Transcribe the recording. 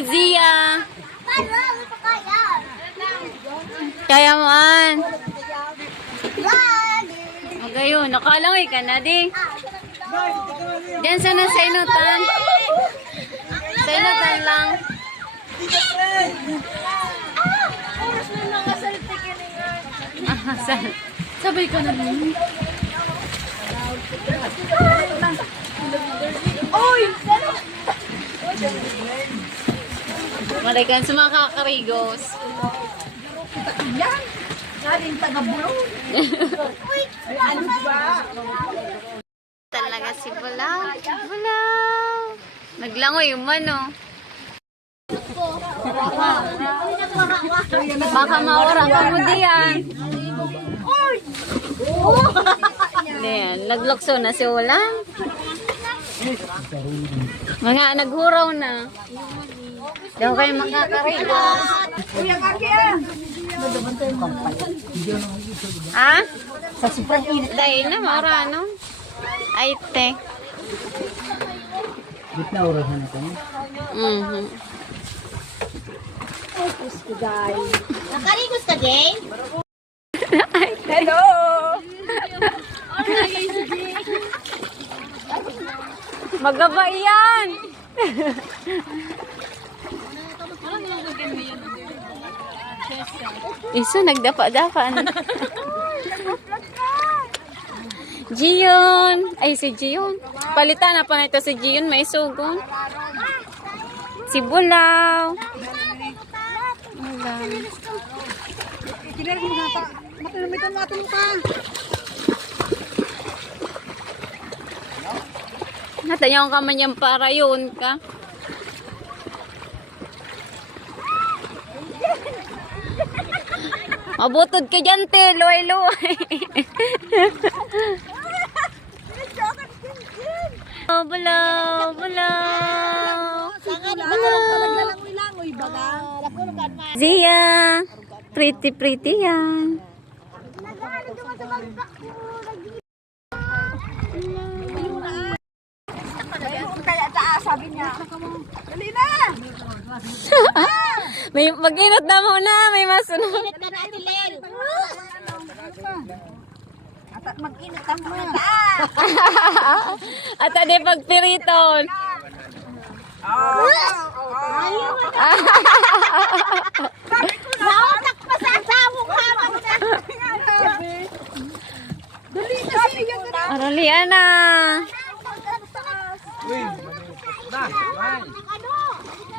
Zia. Kaya mo an. Magayon, nakalangoy ka na di. Diyan sana sa inutan. Sa inutan lang. Sabay ka na din. Oy! Malikan sa mga kakarigos. Yan! Galing taga-bulo. Ano ba? Talaga si Bulaw. Bulaw! Naglangoy yung mano. Baka maura ka mo diyan. Diyan, naglukso na si Ulang. Mga naghuraw na. Daw kayo makakarigos. Ha? Sa sobrang init. Dahil na, maura no? Ay, te. Gitna orasan ako, no? Nakarigos ka, Jay? Hello! Magaba yan! Iso, nagdapa-dapa. Gion! Ay, si Gion. Palitan na pa na ito si Gion. May sugon. Si Bulaw. Bulaw. Matulamitan natin pa. Natayang ka man yung para yun ka. Mabutod ka dyan, te. Luway-luway. Oh, bulaw, bulaw. Langoy-langoy baga. Zia. Pretty yan. Kaya sabi niya. Dali na! May mag-inot na muna. May masunod. Init na natin, Lel. At mag-init ang mga At ade pagpiriton. Nautak pa sa asawong hama mo na. Dali na siya. Araliana.